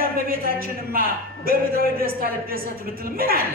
እንግዲህ በቤታችንማ በምድራዊ ደስታ ልደሰት ብትል ምን አለ?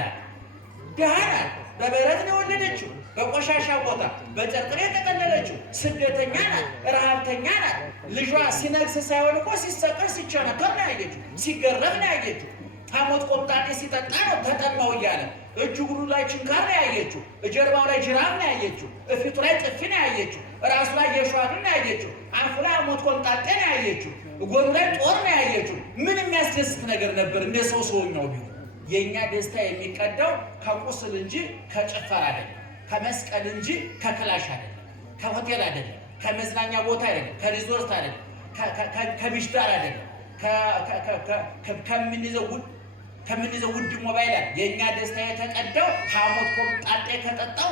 ደሃ ናት፣ በበረት ነው የወለደችው፣ በቆሻሻ ቦታ በጨርቅ ነው የተጠለለችው፣ ስደተኛ ናት፣ ረሃብተኛ ናት። ልጇ ሲነግስ ሳይሆን እኮ ሲሰቀል ሲቸነከር ነው ያየችው፣ ሲገረም ነው ያየችው። ሐሞት ቆምጣጤ ሲጠጣ ነው ተጠማው እያለ እጁ እግሩ ላይ ችንካር ነው ያየችው፣ ጀርባው ላይ ጅራፍ ነው ያየችው፣ እፊቱ ላይ ጥፊ ነው ያየችው፣ ራሱ ላይ የሸዋት ነው ያየችው፣ አፉ ላይ ሐሞት ቆምጣጤ ነው ያየችው፣ ጎኑ ላይ ጦር ነው ያየችው። ምን የሚያስደስት ነገር ነበር? እንደ ሰውኛው ቢሆን የእኛ ደስታ የሚቀዳው ከቁስል እንጂ ከጭፈራ አይደለም፣ ከመስቀል እንጂ ከክላሽ አይደለም፣ ከሆቴል አይደለም፣ ከመዝናኛ ቦታ አይደለም፣ ከሪዞርት አይደለም፣ ከቢሽዳር አይደለም፣ ከምንይዘው ውድ ሞባይል አይደለም። የእኛ ደስታ የተቀዳው ሐሞት ቆምጣጤ ከጠጣው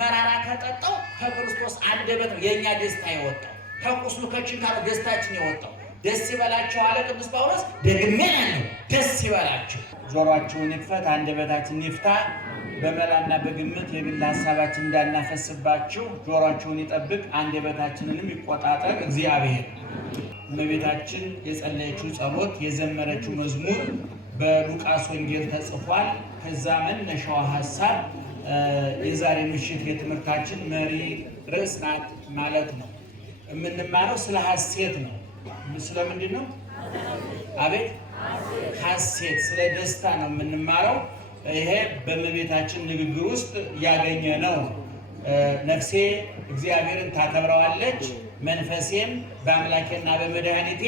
መራራ ከጠጣው ከክርስቶስ አንደበት ነው የእኛ ደስታ የወጣው። ከቁስሉ ከችንካሩ ደስታችን የወጣው። ደስ ይበላችሁ አለ ቅዱስ ጳውሎስ። ደግሜ ነው ደስ ይበላችሁ። ጆሮአችሁን ይክፈት፣ አንደበታችንን ይፍታ። በመላና በግምት የግል ሐሳባችን እንዳናፈስባችሁ ጆሮአችሁን ይጠብቅ፣ አንደበታችንንም ይቆጣጠር እግዚአብሔር። እመቤታችን የጸለየችው ጸሎት የዘመረችው መዝሙር በሉቃስ ወንጌል ተጽፏል። ከዛ መነሻዋ ሐሳብ የዛሬ ምሽት የትምህርታችን መሪ ርዕስ ናት ማለት ነው። የምንማረው ስለ ሐሴት ነው። ስለምንድን ነው? አቤት ሐሴት፣ ስለ ደስታ ነው የምንማረው። ይሄ በእመቤታችን ንግግር ውስጥ ያገኘ ነው። ነፍሴ እግዚአብሔርን ታከብረዋለች፣ መንፈሴም በአምላኬና በመድኃኒቴ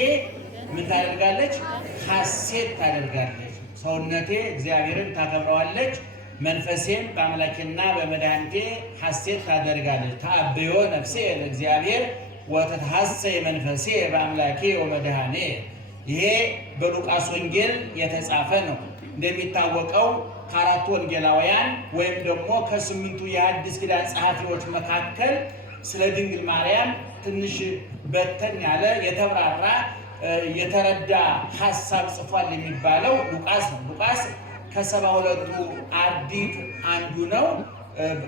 ምን ታደርጋለች? ሐሴት ታደርጋለች። ሰውነቴ እግዚአብሔርን ታከብረዋለች፣ መንፈሴም በአምላኬና በመድኃኒቴ ሐሴት ታደርጋለች። ተአብዮ ነፍሴ ለእግዚአብሔር ወተትሐሰይ መንፈሴ በአምላኬ ወመድኃኔ። ይሄ በሉቃስ ወንጌል የተጻፈ ነው። እንደሚታወቀው ከአራቱ ወንጌላውያን ወይም ደግሞ ከስምንቱ የአዲስ ኪዳን ጸሐፊዎች መካከል ስለ ድንግል ማርያም ትንሽ በተን ያለ የተብራራ የተረዳ ሐሳብ ጽፏል የሚባለው ሉቃስ ነው። ሉቃስ ከ72ቱ አርድእት አንዱ ነው።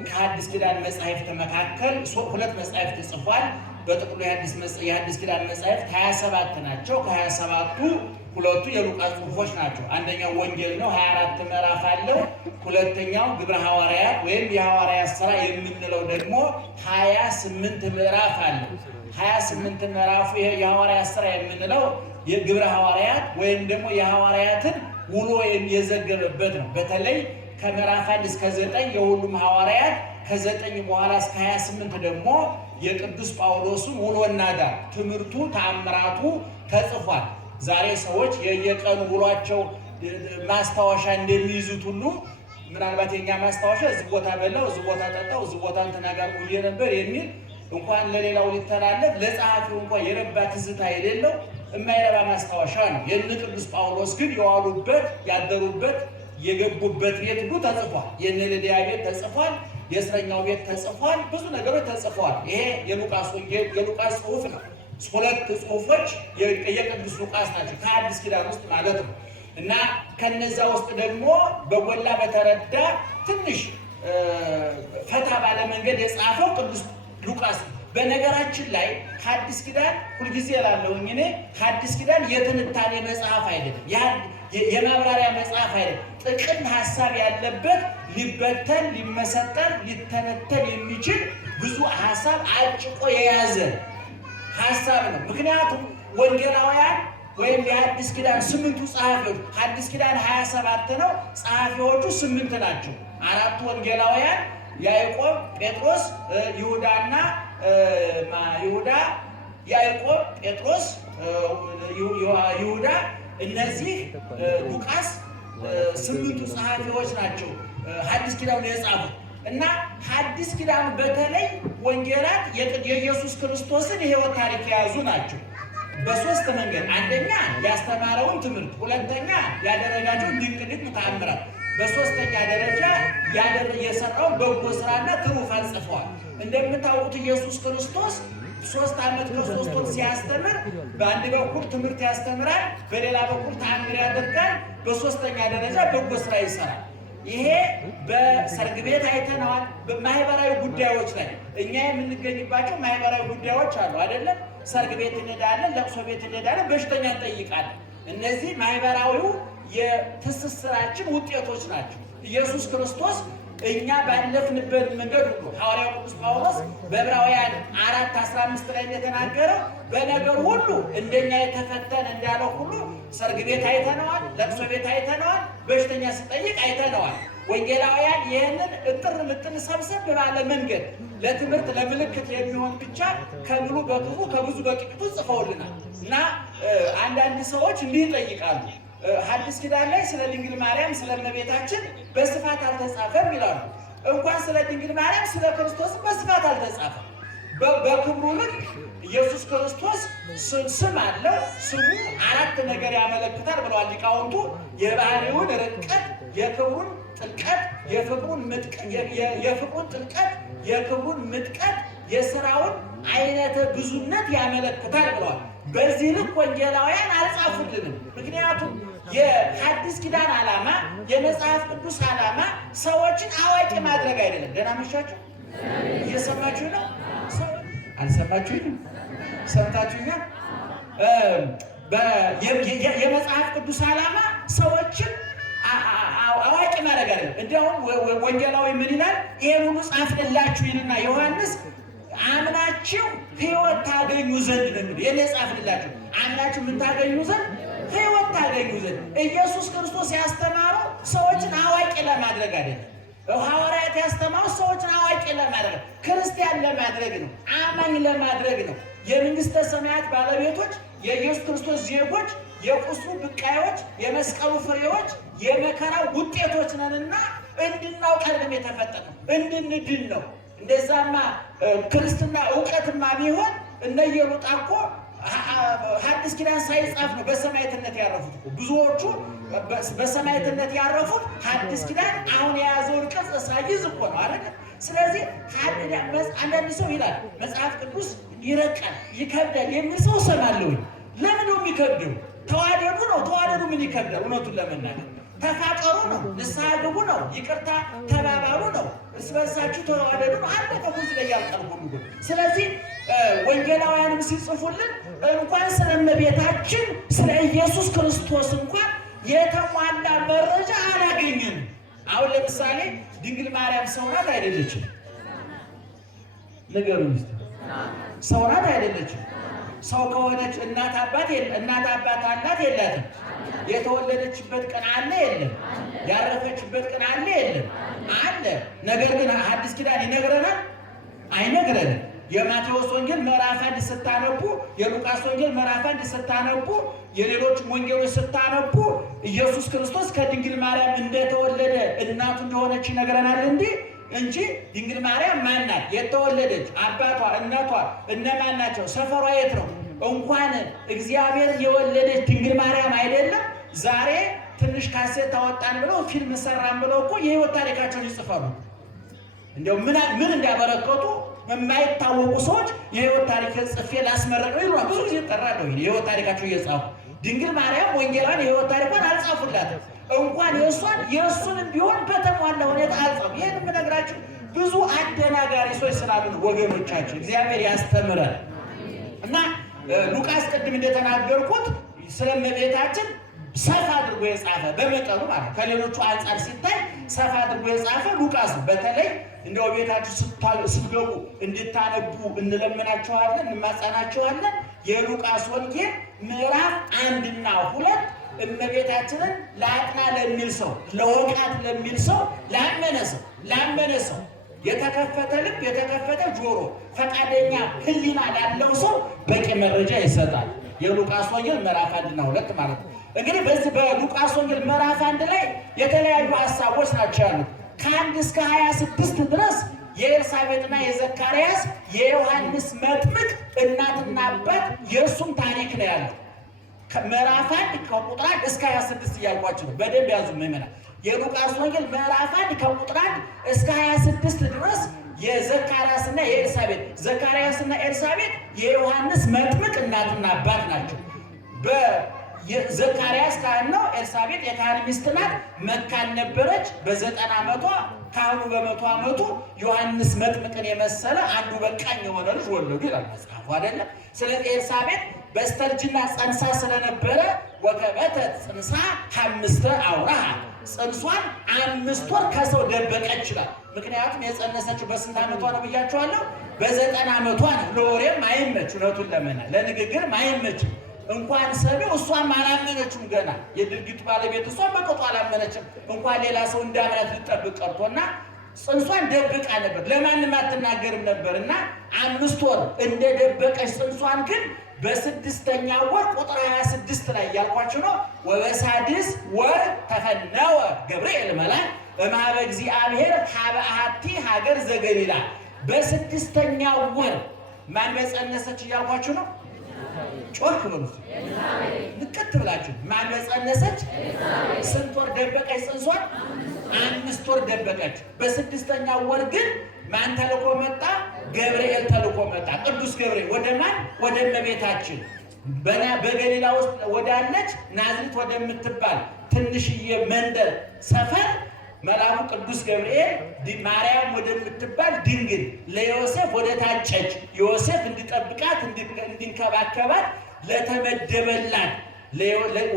ከአዲስ ኪዳን መጻሕፍት መካከል ሁለት መጻሕፍት ጽፏል። በጥቅሉ የአዲስ ኪዳን መጻሕፍት 27 ናቸው። ከ27ቱ ሁለቱ የሉቃስ ጽሑፎች ናቸው። አንደኛው ወንጌል ነው፣ 24 ምዕራፍ አለው። ሁለተኛው ግብረ ሐዋርያት ወይም የሐዋርያት ሥራ የምንለው ደግሞ 28 ምዕራፍ አለው። 28 ምዕራፉ የሐዋርያት ሥራ የምንለው የግብረ ሐዋርያት ወይም ደግሞ የሐዋርያትን ውሎ የዘገበበት ነው። በተለይ ከምዕራፍ 1 እስከ 9 የሁሉም ሐዋርያት፣ ከ9 በኋላ እስከ 28 ደግሞ የቅዱስ ጳውሎስን ውሎና ዳር ትምህርቱ፣ ተአምራቱ ተጽፏል። ዛሬ ሰዎች የየቀኑ ውሏቸው ማስታወሻ እንደሚይዙት ሁሉ ምናልባት የኛ ማስታወሻ እዚህ ቦታ በላው፣ እዚህ ቦታ ጠጣው፣ እዚህ ቦታ ተናጋር ውዬ ነበር የሚል እንኳን ለሌላው ሊተላለፍ ለጸሐፊው እንኳን የረባ ትዝታ የሌለው የማይረባ ማስታወሻ ነው። የእነ ቅዱስ ጳውሎስ ግን የዋሉበት ያደሩበት የገቡበት ቤት ሁሉ ተጽፏል። የእነ ልድያ ቤት ተጽፏል። የእስረኛው ቤት ተጽፏል። ብዙ ነገሮች ተጽፏል። ይሄ የሉቃስ ወንጌል የሉቃስ ጽሑፍ ነው። ሁለት ጽሑፎች የቅዱስ ሉቃስ ናቸው ከአዲስ ኪዳን ውስጥ ማለት ነው። እና ከነዛ ውስጥ ደግሞ በጎላ በተረዳ ትንሽ ፈታ ባለ መንገድ የጻፈው ቅዱስ ሉቃስ። በነገራችን ላይ ሐዲስ ኪዳን ሁልጊዜ እላለሁኝ እኔ ሐዲስ ኪዳን የትንታኔ መጽሐፍ አይደለም፣ የማብራሪያ መጽሐፍ አይደለም። ጥቅል ሐሳብ ያለበት ሊበተን ሊመሰጠን ሊተነተን የሚችል ብዙ ሐሳብ አጭቆ የያዘ ሐሳብ ነው። ምክንያቱም ወንጌላውያን ወይም የሐዲስ ኪዳን 8ቱ ጸሐፊዎች፣ ሐዲስ ኪዳን 27 ነው፣ ጸሐፊዎቹ 8 ናቸው። አራቱ ወንጌላውያን ያዕቆብ፣ ጴጥሮስ፣ ይሁዳና ያዕቆብ፣ ጴጥሮስ፣ ይሁዳ፣ እነዚህ ሉቃስ 8ቱ ጸሐፊዎች ናቸው ሐዲስ ኪዳኑን የጻፉት። እና ሐዲስ ኪዳኑ በተለይ ወንጌላት የኢየሱስ ክርስቶስን የሕይወት ታሪክ የያዙ ናቸው። በሶስት መንገድ፣ አንደኛ ያስተማረውን ትምህርት፣ ሁለተኛ ያደረጋቸውን ድንቅ ተአምራት፣ በሶስተኛ ደረጃ የሰራውን በጎ ስራና ትሩፋት ጽፈዋል። እንደምታውቁት ኢየሱስ ክርስቶስ 3 ዓመት ከ3 ወር ሲያስተምር በአንድ በኩል ትምህርት ያስተምራል፣ በሌላ በኩል ተአምር ያደርጋል፣ በሶስተኛ ደረጃ በጎ ስራ ይሰራል። ይሄ በሰርግ ቤት አይተነዋል። በማህበራዊ ጉዳዮች ላይ እኛ የምንገኝባቸው ማህበራዊ ጉዳዮች አሉ አይደለም? ሰርግ ቤት እንሄዳለን፣ ለቅሶ ቤት እንሄዳለን፣ በሽተኛ እንጠይቃለን። እነዚህ ማህበራዊው የትስስራችን ውጤቶች ናቸው። ኢየሱስ ክርስቶስ እኛ ባለፍንበት መንገድ ሁሉ ሐዋርያው ቅዱስ ጳውሎስ በዕብራውያን 4:15 ላይ እንደተናገረው በነገር ሁሉ እንደኛ የተፈተነ እንዳለው ሁሉ ሰርግ ቤት አይተነዋል፣ ለቅሶ ቤት አይተነዋል፣ በሽተኛ ሲጠይቅ አይተነዋል። ወንጌላውያን ይህንን እጥር ምጥን ሰብሰብ ባለ መንገድ ለትምህርት ለምልክት የሚሆን ብቻ ከብዙ በብዙ ከብዙ በጥቂቱ ጽፈውልናል እና አንዳንድ ሰዎች እንዲህ ይጠይቃሉ። ሐዲስ ኪዳን ላይ ስለ ድንግል ማርያም ስለ እመቤታችን በስፋት አልተጻፈም ይላሉ። እንኳን ስለ ድንግል ማርያም ስለ ክርስቶስም በስፋት አልተጻፈም። በክብሩ ልክ ኢየሱስ ክርስቶስ ስም አለው። ስሙ 4 ነገር ያመለክታል ብለዋል ሊቃውንቱ። የባህሪውን ርቀት፣ የክብሩን ጥልቀት፣ የፍቅሩን ጥልቀት፣ የክብሩን ምጥቀት፣ የሥራውን አይነተ ብዙነት ያመለክታል ብለዋል። በዚህ ልክ ወንጌላውያን አልጻፉልንም። ምክንያቱም የሐዲስ ኪዳን ዓላማ የመጽሐፍ ቅዱስ ዓላማ ሰዎችን አዋቂ ማድረግ አይደለም። ደህና መሻችሁ? እየሰማችሁ ነው? አልሰማችሁኝም? ሰምታችሁኛል? የመጽሐፍ ቅዱስ ዓላማ ሰዎችን አዋቂ ማድረግ አይደለም። እንዲያውም ወንጌላዊ ምን ይላል? ይሄን ሁሉ ጻፍንላችሁ ይልና ዮሐንስ አምናችሁ ሕይወት ታገኙ ዘንድ ነው የሚለው። የኔ ጻፍንላችሁ አምናችሁ ምን ታገኙ ዘንድ? ሕይወት ታገኙ ዘንድ። ኢየሱስ ክርስቶስ ያስተማረው ሰዎችን አዋቂ ለማድረግ አይደለም። ሐዋርያት ያስተማሩ ሰዎችን አዋቂ ለማድረግ ክርስቲያን ለማድረግ ነው፣ አማኝ ለማድረግ ነው። የመንግስተ ሰማያት ባለቤቶች፣ የኢየሱስ ክርስቶስ ዜጎች፣ የቁስሉ ብቃዮች፣ የመስቀሉ ፍሬዎች፣ የመከራ ውጤቶች ነንና እንድናውቅ አይደለም የተፈጠረው፣ እንድንድን ነው። እንደዛማ ክርስትና እውቀትማ ቢሆን እነ ኢየሉጣ እኮ ሐዲስ ኪዳን ሳይጻፍ ነው በሰማዕትነት ያረፉት እኮ። ብዙዎቹ በሰማዕትነት ያረፉት ሐዲስ ኪዳን አሁን የያዘውን ቅርጽ ሳይዝ እኮ ነው አይደል? ስለዚህ አንዳንድ ሰው ይላል መጽሐፍ ቅዱስ ይረቃል፣ ይከብዳል የሚል ሰው እሰማለሁ። ለምን ነው የሚከብደው? ተዋደዱ ነው። ተዋደዱ ምን ይከብዳል? እውነቱን ለመናገር ተፋቀሩ ነው፣ ንስሐ ግቡ ነው፣ ይቅርታ ተባባሉ ነው፣ እርስ በርሳችሁ ተዋደዱ ነው። አንድ ከዚህ ላይ ያልቀርቡ ነው። ስለዚህ ወንጌላውያንም ሲጽፉልን እንኳን ስለ እመቤታችን ስለ ኢየሱስ ክርስቶስ እንኳን የተሟላ መረጃ አላገኘንም። አሁን ለምሳሌ ድንግል ማርያም ሰው ናት አይደለችም? ንገሩኝ እስቲ። ሰው ናት አይደለችም? ሰው ከሆነች እናት አባት አላት የላትም? የተወለደችበት ቀን አለ የለም? ያረፈችበት ቀን አለ የለም? አለ። ነገር ግን ሐዲስ ኪዳን ይነግረናል አይነግረንም? የማቴዎስ ወንጌል ምዕራፍ 1 ስታነቡ፣ የሉቃስ ወንጌል ምዕራፍ 1 ስታነቡ፣ የሌሎች ወንጌሎች ስታነቡ ኢየሱስ ክርስቶስ ከድንግል ማርያም እንደተወለደ እናቱ እንደሆነች ይነግረናል እንጂ ድንግል ማርያም ማን ናት? የተወለደች አባቷ እናቷ እነማን ናቸው? ሰፈሯ የት ነው? እንኳን እግዚአብሔርን የወለደች ድንግል ማርያም አይደለም ዛሬ ትንሽ ካሴት ታወጣን ብለው ፊልም ሰራን ብለው እኮ የህይወት ታሪካቸውን ይጽፋሉ። እንደው ምን እንዳበረከቱ የማይታወቁ ሰዎች የህይወት ታሪክ ጽፌ ላስመረቀው ይሏል። ብዙ ጊዜ ጠራለሁ የህይወት ታሪካቸው እየጻፉ። ድንግል ማርያም ወንጌላን የህይወት ታሪኳን አልጻፉላትም። እንኳን የእሱንም ቢሆን በተሟላ ሁኔታ አልጻፉ። ይህን የምነግራችሁ ብዙ አደናጋሪ ሰዎች ስላሉ ነው ወገኖቻችን። እግዚአብሔር ያስተምራል። እና ሉቃስ ቅድም እንደተናገርኩት ስለ እመቤታችን ሰፋ አድርጎ የጻፈ በመጠኑ ማለት ከሌሎቹ አንጻር ሲታይ ሰፋ አድርጎ የጻፈ ሉቃስ ነው። በተለይ እንደው ቤታችሁ ስትገቡ እንድታነቡ እንለምናችኋለን፣ እንማጸናችኋለን። የሉቃስ ወንጌል ምዕራፍ 1 እና 2 እመቤታችንን ለአጥና ለሚል ሰው፣ ለወቃት ለሚል ሰው፣ ላመነ ሰው የተከፈተ ልብ፣ የተከፈተ ጆሮ፣ ፈቃደኛ ሕሊና ላለው ሰው በቂ መረጃ ይሰጣል። የሉቃስ ወንጌል ምዕራፍ 1 እና 2 ማለት ነው። እንግዲህ በዚህ በሉቃስ ወንጌል ምዕራፍ 1 ላይ የተለያዩ ሐሳቦች ናቸው ያሉት። ከ1 እስከ 26 ድረስ የኤልሳቤጥና የዘካርያስ የዮሐንስ መጥምቅ እናትና አባት የእሱም ታሪክ ነው ያለው። ምዕራፍ 1 ከቁጥር 1 እስከ 26 እያልኳቸው ነው። በደንብ ያዙ ምዕመናን። የሉቃስ ወንጌል ምዕራፍ 1 ከቁጥር 1 እስከ 26 ድረስ የዘካርያስና የኤልሳቤጥ፣ ዘካርያስና ኤልሳቤጥ የዮሐንስ መጥምቅ እናትና አባት ናቸው። ዘካርያስ ካህን ነው። ኤልሳቤጥ የካህን ሚስት ናት። መካን ነበረች። በ90 ዓመቷ ካህኑ በ100 ዓመቱ ዮሐንስ መጥምቅን የመሰለ አንዱ በቃኝ የሆነ ልጅ ወለዱ ይላል መጽሐፉ አይደለም። ስለዚህ ኤልሳቤጥ በስተርጅና ጸንሳ ስለነበረ ወከበተት ጽንሳ 5 አውራሃ ጽንሷን 5 ወር ከሰው ደበቀች ይችላል። ምክንያቱም የጸነሰችው በስንት ዓመቷ ነው ብያቸዋለሁ? በ90 ዓመቷ ነው። ለወሬም አይመች፣ እውነቱን ለንግግርም አይመች። እንኳን ሰሚው እሷም አላመነችም። ገና የድርጊቱ ባለቤት እሷም በቅጡ አላመነችም። እንኳን ሌላ ሰው እንዳምናት ልጠብቅ ቀርቶና ጽንሷን ደብቃ ነበር፣ ለማንም አትናገርም ነበርና 5 ወር እንደደበቀች ጽንሷን ግን በ6ኛ ወር ቁጥር 26 ላይ ያልኳችሁ ነው። ወበሳድስ ወር ተፈነወ ገብርኤል መልአክ እምኀበ እግዚአብሔር ሀበ አሐቲ ሀገር ዘገሊላ። በ6ኛው ወር ማን በጸነሰች እያልኳችሁ ነው? ጮክ በሉት ንቀት ብላችሁ። ማን በጸነሰች? ስንት ወር ደበቀች ጽንሷን? 5 ወር ደበቀች። በ6ኛው ወር ግን ማን ተልኮ መጣ? ገብርኤል ተልኮ መጣ። ቅዱስ ገብርኤል ወደ ማን? ወደ እመቤታችን በገሊላ ውስጥ ወዳለች ናዝሬት ወደምትባል ትንሽዬ መንደር ሰፈር መልአኩ ቅዱስ ገብርኤል ማርያም ወደምትባል ድንግል ለዮሴፍ ወደ ታጨች ዮሴፍ እንዲጠብቃት እንዲንከባከባት ለተመደበላት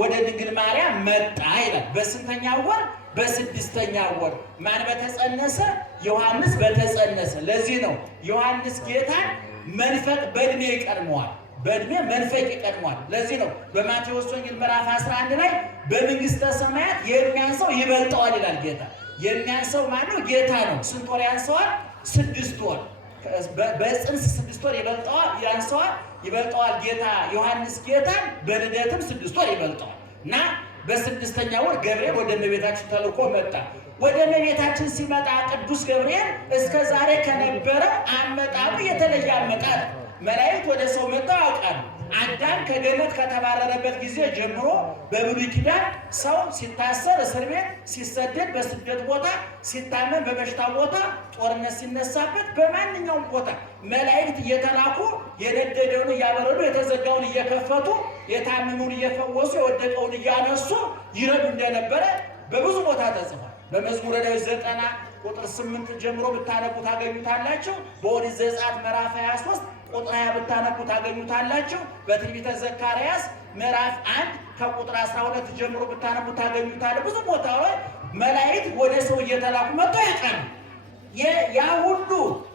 ወደ ድንግል ማርያም መጣ ይላል። በስንተኛው ወር? በ6ኛው ወር። ማን በተጸነሰ? ዮሐንስ በተጸነሰ። ለዚህ ነው ዮሐንስ ጌታን መንፈቅ በእድሜ ይቀድመዋል፣ በእድሜ መንፈቅ ይቀድመዋል። ለዚህ ነው በማቴዎስ ወንጌል ምዕራፍ 11 ላይ በመንግስተ ሰማያት የሚያንሰው ይበልጠዋል ይላል ጌታ። የሚያንሰው ማነው? ጌታ ነው። ስንት ወር ያንሰዋል? 6 ወር። በጽንስ 6 ወር ይበልጠዋል ጌታ ዮሐንስ ጌታን በልደትም 6 ወር ይበልጠዋል። እና በ6ኛው ወር ገብርኤል ወደ እመቤታችን ተልኮ መጣ። ወደ እመቤታችን ሲመጣ ቅዱስ ገብርኤል እስከ ዛሬ ከነበረ አመጣጡ የተለየ አመጣጥ። መላእክት ወደ ሰው መጥተው ያውቃሉ። አዳም ከገነት ከተባረረበት ጊዜ ጀምሮ በብሉይ ኪዳን ሰው ሲታሰር እስር ቤት፣ ሲሰደድ በስደት ቦታ፣ ሲታመም በበሽታ ቦታ፣ ጦርነት ሲነሳበት በማንኛውም ቦታ መላእክት እየተላኩ የነደደውን እያበረዱ የተዘጋውን እየከፈቱ የታመሙን እየፈወሱ የወደቀውን እያነሱ ይረዱ እንደነበረ በብዙ ቦታ ተጽፏል። በመዝሙረ ዳዊት 90 ቁጥር 8 ጀምሮ ብታነቡ ታገኙታላችሁ። በኦሪት ዘጸአት ምዕራፍ 23 ቁጥር 20 ብታነቡ ታገኙታላችሁ። በትንቢተ ዘካርያስ ምዕራፍ 1 ከቁጥር 12 ጀምሮ ብታነቡ ታገኙታላችሁ። ብዙ ቦታዎች መላእክት ወደ ሰው እየተላኩ መጥተው ያውቃሉ። ያ ሁሉ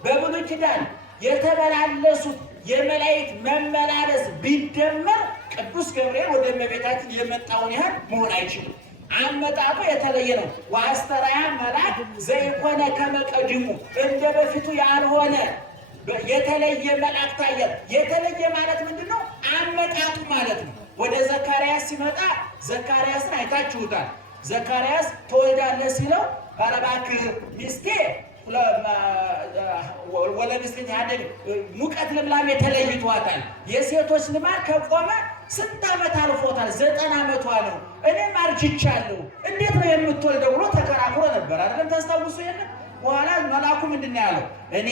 በብሉይ ኪዳን የተመላለሱት የመላእክት መመላለስ ቢደመር ቅዱስ ገብርኤል ወደ እመቤታችን የመጣውን ያህል መሆን አይችልም። አመጣጡ የተለየ ነው። ወአስተርአያ መልአክ ዘይኮነ ከመ ቀድሙ፣ እንደ በፊቱ ያልሆነ የተለየ መልአክ ታየ። የተለየ ማለት ምንድን ነው? አመጣጡ ማለት ነው። ወደ ዘካርያስ ሲመጣ ዘካርያስን አይታችሁታል። ዘካርያስ ትወልዳለህ ሲለው ኧረ እባክህ ሚስቴ ወለሚስቴ ያደግ ሙቀት ልምላሜ ተለይቷታል። የሴቶች ልማድ ከቆመ ስንት ዓመት አልፎታል? 90 ዓመቷ ነው። እኔም አርጅቻለሁ፣ እንዴት ነው የምትወልደው ብሎ ተከራክሮ ነበር አይደለም? ታስታውሱ የለ? በኋላ መልአኩ ምንድን ነው ያለው? እኔ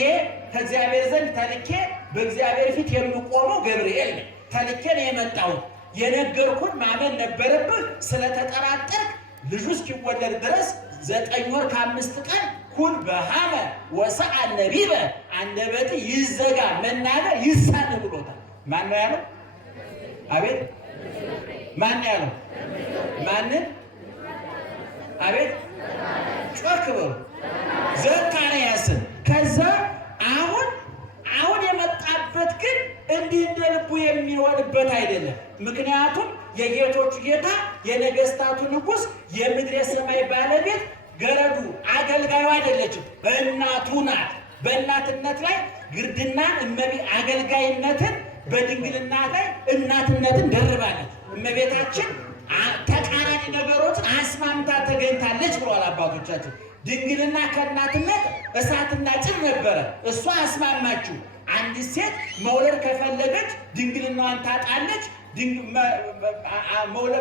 ከእግዚአብሔር ዘንድ ተልኬ በእግዚአብሔር ፊት የምቆመው ገብርኤል ነኝ። ተልኬ ነው የመጣሁት። የነገርኩን ማመን ነበረብህ። ስለተጠራጠርክ ልጁ እስኪወለድ ድረስ 9 ወር ከ5 ቀን ኩን በሃመ ወሰአ ነቢበ፣ አንደበት ይዘጋ መናገር ይሳን ብሎታል። ማን ነው ያለው? አቤት ማን ያለው? ማንን? አቤት ጮክ በሉ። ዘካርያስን። ከዛ አሁን የመጣበት ግን እንዲህ እንደ ልቡ የሚሆንበት አይደለም። ምክንያቱም የጌቶቹ ጌታ የነገስታቱ ንጉሥ የምድር የሰማይ ባለቤት ገረዱ አገልጋዩ አይደለችም፣ እናቱ ናት። በእናትነት ላይ ግርድናን አገልጋይነትን በድንግልና ላይ እናትነትን ደርባለች። እመቤታችን ተቃራኒ ነገሮችን አስማምታ ተገኝታለች ብለዋል አባቶቻችን። ድንግልና ከእናትነት እሳትና ጭድ ነበረ፣ እሷ አስማማችሁ። አንዲት ሴት መውለድ ከፈለገች ድንግልናዋን ታጣለች፣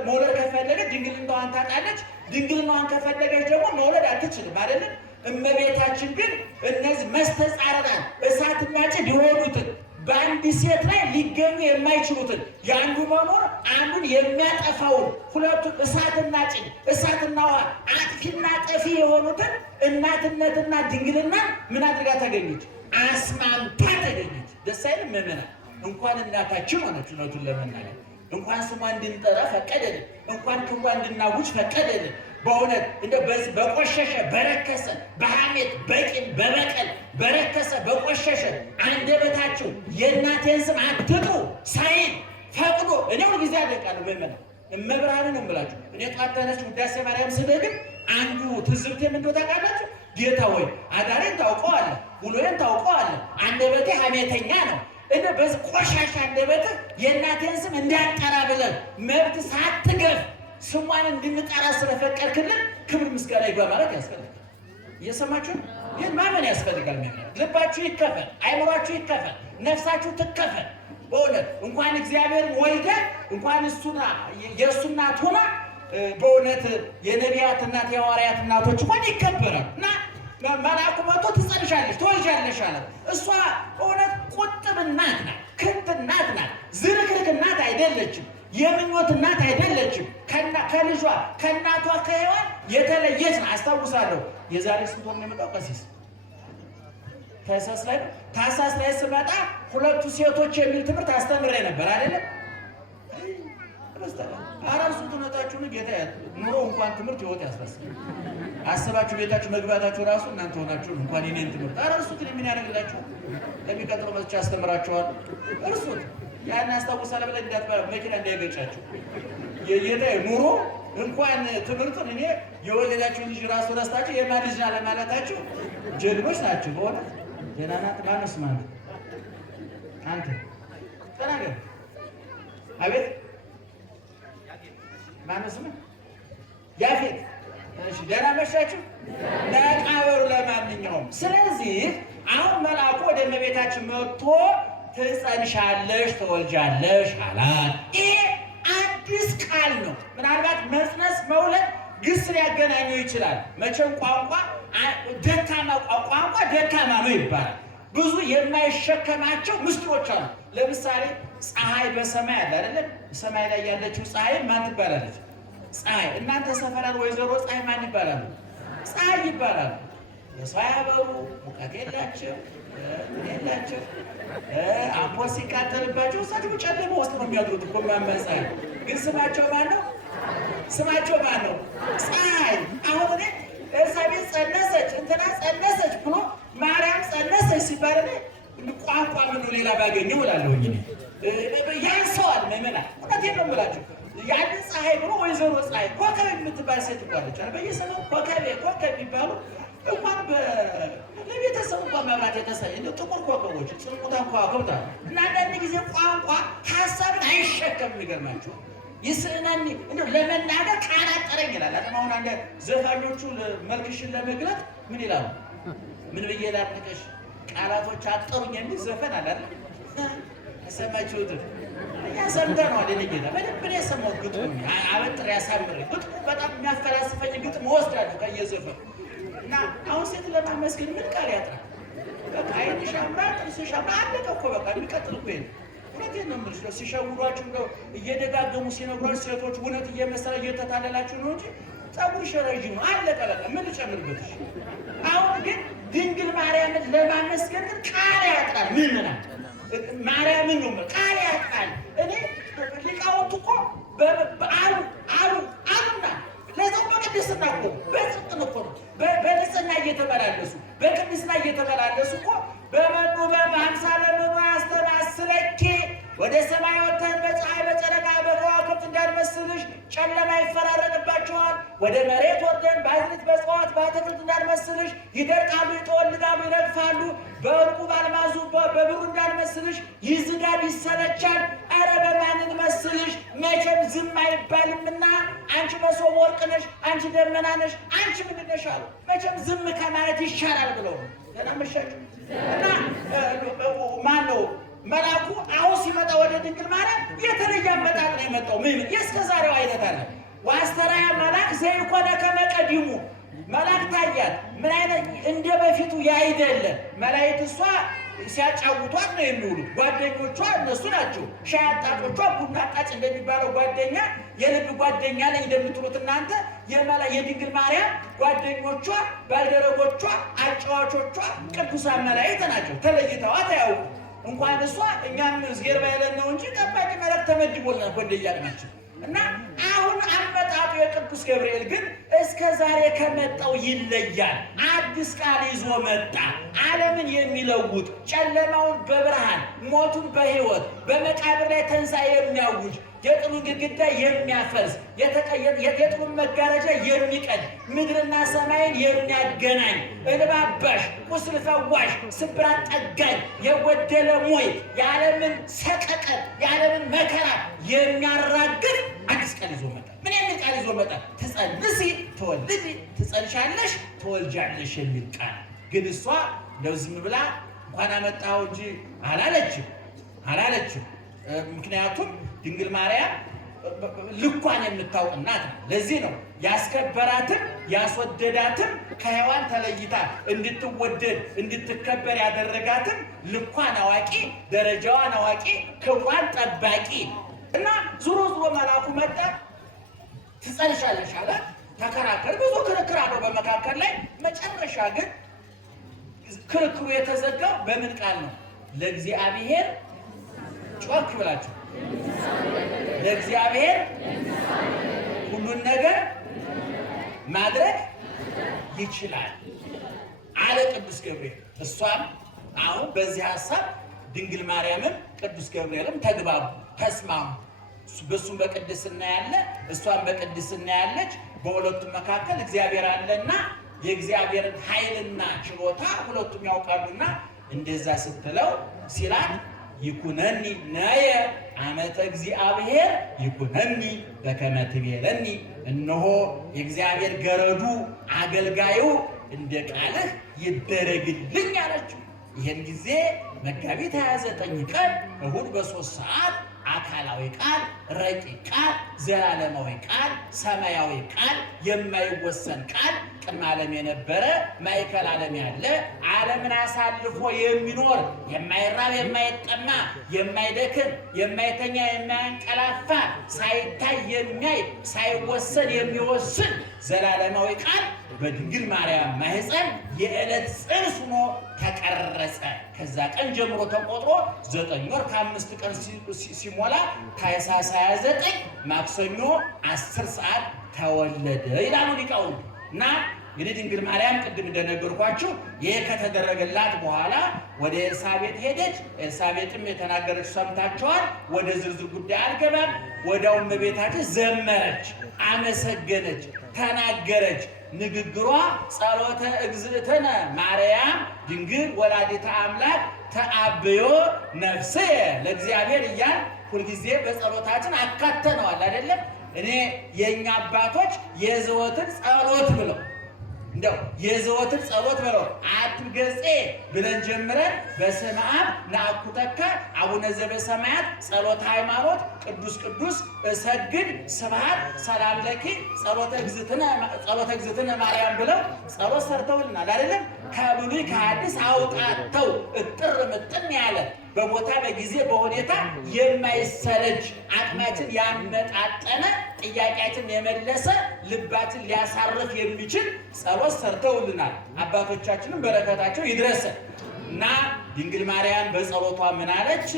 መውለድ ከፈለገች ድንግልናዋን ታጣለች፣ ድንግልናዋን ከፈለገች ደግሞ መውለድ አትችልም አይደለም። እመቤታችን ግን እነዚህ መስተጻረራን እሳትና ጭድ የሆኑትን በአንድ ሴት ላይ ሊገኙ የማይችሉትን የአንዱ መኖር አንዱን የሚያጠፋውን ሁለቱን እሳትና ጭድ እሳትና ውሃ አጥፊና ጠፊ የሆኑትን እናትነትና ድንግልና ምን አድርጋ ተገኘች? አስማምታ ተገኘች። ደስ አይልም? ምዕመናን እንኳን እናታችን ሆነች። እውነቱን ለመናገር እንኳን ስሟ እንድንጠራ ፈቀደልን፣ እንኳን ክብሯ እንድናውጅ ፈቀደልን። በእውነት እንደ በቆሸሸ በረከሰ በሐሜት በቂም በበቀል በረከሰ በቆሸሸ አንደበታችሁ የእናቴን ስም አትጥሩ ሳይል ፈቅዶ እኔ ሁል ጊዜ አደንቃለሁ። ምእመናን እመብርሃንን ነው የምላችሁ። እኔ ጠዋት ተነስቼ ውዳሴ ማርያም ስደግም አንዱ ትዝብቴ ምን እንደው ታውቃላችሁ? ጌታ ሆይ አዳሬን ታውቀዋለህ፣ ውሎዬን ታውቀዋለህ። አንደበቴ ሐሜተኛ ነው። እንደ በዚህ ቆሻሻ አንደበትህ የእናቴን ስም እንዳጠራ ብለህ መብት ሳትገፍ ስሟን እንድንጠራ ስለፈቀድክልን ክብር ምስጋና ይግባ ማለት ያስፈልጋል። እየሰማችሁ ይህን ማመን ያስፈልጋል። ልባችሁ ይከፈል፣ አይምሯችሁ ይከፈል፣ ነፍሳችሁ ትከፈል። በእውነት እንኳን እግዚአብሔርን ወልደ እንኳን እሱና የእሱ እናት ሆና በእውነት የነቢያት እናት የሐዋርያት እናቶች እንኳን ይከበራል። እና መልአኩ መጥቶ ትጸንሻለሽ ትወልጃለሽ አለ። እሷ በእውነት ቁጥብ እናት ናት፣ ክብ እናት ናት፣ ዝርክርክ እናት አይደለችም፣ የምኞት እናት አይደለችም። ከልጇ ከእናቷ ከሔዋን የተለየች ነው። አስታውሳለሁ የዛሬ ስንት ወር ነው የመጣው ቀሲስ ታኅሳስ ላይ ስመጣ ሁለቱ ሴቶች የሚል ትምህርት አስተምሬ ነበር አይደለም። አራሱ ትነታችሁን ጌታ ኑሮ እንኳን ትምህርት ህይወት ያስፈስል። አስባችሁ ቤታችሁ መግባታችሁ ራሱ እናንተ ሆናችሁ እንኳን የኔን ትምህርት አራሱት ምን ያደርግላችሁ? ለሚቀጥለው መጥቻ አስተምራችኋል። እርሱት ያን አስታውሳለሁ ብለ እንዳትባለ መኪና እንዳይገጫችሁ የጌታ ኑሮ እንኳን ትምህርቱን እኔ የወለዳችሁ ልጅ ራሱ ረስታችሁ የማን ልጅ ናት ለማለታችሁ ጀግኖች ናችሁ። በእውነት ደህና ናት። ማነው ስም አንተ ተናገር። አቤት ማነው ስም? ያፌት። እሺ ደህና መሻችሁ። ነቃ በሉ። ለማንኛውም ስለዚህ አሁን መልአኩ ወደ እመቤታችን መጥቶ ትጸንሻለሽ ትወልጃለሽ አላት። ይሄ አዲስ ቃል ነው። ምናልባት መጽነስ መውለድ ግስ ሊያገናኘው ይችላል። መቼም ቋንቋ ደካማ ነው ይባላል። ብዙ የማይሸከማቸው ምስጢሮች አሉ። ለምሳሌ ፀሐይ በሰማይ አለ አይደለም? ሰማይ ላይ ያለችው ፀሐይ ማን ትባላለች? ፀሐይ። እናንተ ሰፈራን ወይዘሮ ፀሐይ ማን ይባላሉ? ፀሐይ ይባላሉ። የሰው ያበሩ ሙቀት የላቸው የላቸው አምፖል ሲቃጠልባቸው እሳቸው ጨለማ ውስጥ ነው የሚያድሩት እኮ ማመፀ። ግን ስማቸው ማን ነው? ስማቸው ማን ነው? ፀሐይ። አሁን እኔ ኤልሳቤጥ ጸነሰች እንትና ጸነሰች ብሎ ማርያም ጸነሰች ሲባል ቋንቋ ምን ሌላ ባገኘው እላለሁኝ። ያን ሰዋል ምእመናን፣ እውነቴን ነው የምላችሁ። ያን ፀሐይ ብሎ ወይዘሮ ፀሐይ ኮከብ የምትባል ሴት ባለች በየሰሞኑ ኮከብ የሚባሉ እንኳን ለቤተሰብ እንኳን መብራት የተሳየ ጥቁር ኮከቦች ጽሙታን ከዋክብት አሉ። እና አንዳንድ ጊዜ ቋንቋ ሀሳብን አይሸከም። የሚገርማችሁ ይስእነኒ ለመናገር ቃል አጠረኝ ይላል። አሁን አንድ ዘፋኞቹ መልክሽን ለመግለጥ ምን ይላሉ? ምን ብዬ ላድንቅሽ ቃላቶች አጠሩኝ የሚል ዘፈን አለ። ሰማችሁት? እኛ ሰምተነዋል። ጌታ በደንብ ነው የሰማሁት። ግጥሙ አበጥሬ ያሳምረኝ። ግጥሙ በጣም የሚያፈላስፈኝ ግጥም እወስዳለሁ ከየዘፈኑ እና አሁን ሴት ለማመስገን ምን ቃል ያጥራል? በቃ ዓይንሽ ያምራል፣ ጥርስሽ ያምራል፣ አለቀ እኮ በቃ። የሚቀጥል እኮ የለም። እውነቴን ነው የምልሽ። ሲሸውሯችሁ እንደው እየደጋገሙ ሲነግሯችሁ ሴቶች እውነት እየመሰለ እየተታለላችሁ ነው እንጂ ፀጉርሽ ረዥም ነው፣ አለቀ በቃ። ምን ልጨምርበትሽ? አሁን ግን ድንግል ማርያምን ለማመስገን ግን ቃል ያጥራል። ምን ናት ማርያምን ነው ቃል ያጥራል። እኔ ሊቃውንቱ እኮ አሉና ለዛው በቅድስና እኮ በጽድቅ እኮ ነው በንጽህና እየተመላለሱ በቅድስና እየተመላለሱ እኮ በመኑ በአምሳለ መኑ ያስተማስለኪ ወደ ሰማይ ወጥተን በፀሐይ በጨረቃ በከዋክብት እንዳንመስልሽ ጨለማ ይፈራረቅባቸዋል። ወደ መሬት ወርደን በአዝርዕት በእጽዋት በአትክልት እንዳንመስልሽ ይደርቃሉ፣ ይጠወልጋሉ፣ ይረግፋሉ። በወርቁ ባልማዙ በብሩ እንዳንመስልሽ ይዝጋል፣ ይሰለቻል። ኧረ በማን እንመስልሽ? መቼም ዝም አይባልምና አንቺ መሶበ ወርቅ ነሽ፣ አንቺ ደመና ነሽ፣ አንቺ ምንድን ነሽ አሉ። መቼም ዝም ከማለት ይሻላል ብለው ነው ተናመሻችሁ። እና ማን ነው መልአኩ አሁን ሲመጣ ወደ ድንግል ማርያም የተለየ አመጣጥ ነው የመጣው። ምን የእስከ ዛሬው አይነት አለ። ዋስተራያ መልአክ ዘይኮነ ከመ ቀዲሙ መልአክ ታያት። ምን አይነት እንደ በፊቱ ያይደለ መላእክት እሷ ሲያጫውቷት ነው የሚውሉት። ጓደኞቿ እነሱ ናቸው። ሻይ አጣጮቿ፣ ቡና አጣጭ እንደሚባለው ጓደኛ፣ የልብ ጓደኛ ላይ እንደምትሉት እናንተ የድንግል ማርያም ጓደኞቿ፣ ባልደረቦቿ፣ አጫዋቾቿ ቅዱሳን መላእክት ናቸው። ተለይተዋት አያውቁ። እንኳን እሷ እኛም እዝጌር ባይለን ነው እንጂ ጠባቂ መላክ ተመድቦልናል እንደያቅናችን። እና አሁን አመጣጡ የቅዱስ ገብርኤል ግን እስከ ዛሬ ከመጣው ይለያል። አዲስ ቃል ይዞ መጣ። ዓለምን የሚለውጥ ጨለማውን በብርሃን ሞቱን በሕይወት በመቃብር ላይ ትንሣኤ የሚያውጅ የጥሉን ግድግዳ የሚያፈርስ የጥሉን መጋረጃ የሚቀድ ምድርና ሰማይን የሚያገናኝ እንባ አባሽ ቁስል ፈዋሽ ስብራት ጠጋኝ የጎደለ ሞይ የዓለምን ሰቀቀን የዓለምን መከራ የሚያራግፍ አዲስ ቃል ይዞ መጣ። ምን የሚል ቃል ይዞ መጣ? ትጸንሲ ትወልጂ፣ ትጸንሻለሽ ትወልጃለሽ የሚል ቃል። ግን እሷ እንደው ዝም ብላ እንኳን አመጣኸው እንጂ አላለችም። ምክንያቱም ድንግል ማርያም ልኳን የምታውቅ እናት ነው። ለዚህ ነው ያስከበራትም ያስወደዳትም ከሔዋን ተለይታ እንድትወደድ እንድትከበር ያደረጋትም ልኳን አዋቂ፣ ደረጃዋን አዋቂ፣ ክብሯን ጠባቂ እና ዙሮ መልአኩ መጣ። ትጸንሻለሽ አላት። ተከራከር። ብዙ ክርክር አለው በመካከል ላይ። መጨረሻ ግን ክርክሩ የተዘጋው በምን ቃል ነው? ለእግዚአብሔር ጮክ ብላችሁ ለእግዚአብሔር ሁሉን ነገር ማድረግ ይችላል አለ ቅዱስ ገብርኤል። እሷም አሁን በዚህ ሐሳብ ድንግል ማርያምም ቅዱስ ገብርኤልም ተግባቡ፣ ተስማሙ። በሱም በቅድስና ያለ እሷም በቅድስና ያለች፣ በሁለቱም መካከል እግዚአብሔር አለና የእግዚአብሔርን ኃይልና ችሎታ ሁለቱም ያውቃሉና እንደዛ ስትለው ሲላት ይኩነኒ ነየ አመተ እግዚአብሔር ይኩነኒ በከመ ትቤለኒ፣ እነሆ የእግዚአብሔር ገረዱ አገልጋዩ እንደ ቃልህ ይደረግልኝ አለችው። ይህን ጊዜ መጋቢት 29 ቀን እሁድ በ3 ሰዓት አካላዊ ቃል፣ ረቂቅ ቃል፣ ዘላለማዊ ቃል፣ ሰማያዊ ቃል፣ የማይወሰን ቃል፣ ቅድመ ዓለም የነበረ ማዕከል ዓለም ያለ ዓለምን አሳልፎ የሚኖር የማይራብ የማይጠማ የማይደክም የማይተኛ የማያንቀላፋ ሳይታይ የሚያይ ሳይወሰን የሚወስን ዘላለማዊ ቃል በድንግል ማርያም ማኅፀን የዕለት ጽንስ ሆኖ ተቀረጸ። ከዛ ቀን ጀምሮ ተቆጥሮ 9 ወር ከ5 ቀን ሲሞላ ታኅሳስ 29 ማክሰኞ 10 ሰዓት ተወለደ ይላሉ ሊቃውንት። እና እንግዲህ ድንግል ማርያም ቅድም እንደነገርኳችሁ ይሄ ከተደረገላት በኋላ ወደ ኤልሳቤጥ ሄደች። ኤልሳቤጥም የተናገረች ሰምታችኋል። ወደ ዝርዝር ጉዳይ አልገባም። ወዲያው እመቤታችን ዘመረች፣ አመሰገነች፣ ተናገረች። ንግግሯ ጸሎተ እግዝእትነ ማርያም ድንግል ወላዲተ አምላክ ተአብዮ ነፍስየ ለእግዚአብሔር እያል ሁልጊዜ በጸሎታችን አካተነዋል አይደለም። እኔ የእኛ አባቶች የዘወትር ጸሎት ብለው እንደው የዘወትር ጸሎት ብለው አትገጼ ብለን ጀምረን በስመ አብ ነአኩተከ አቡነ ዘበሰማያት ጸሎተ ሃይማኖት ቅዱስ ቅዱስ እሰግድ ስብሐት ሰላም ለኪ ጸሎተ እግዝእትነ ማርያም ብለው ጸሎት ሰርተውልናል አይደለም። ከብሉይ ከሐዲስ አውጣተው እጥር ምጥን ያለ በቦታ በጊዜ በሁኔታ የማይሰለች አቅማችን ያመጣጠነ ጥያቄያችን የመለሰ ልባችን ሊያሳርፍ የሚችል ጸሎት ሰርተውልናል። አባቶቻችንም በረከታቸው ይድረሰን እና ድንግል ማርያም በጸሎቷ ምን አለች?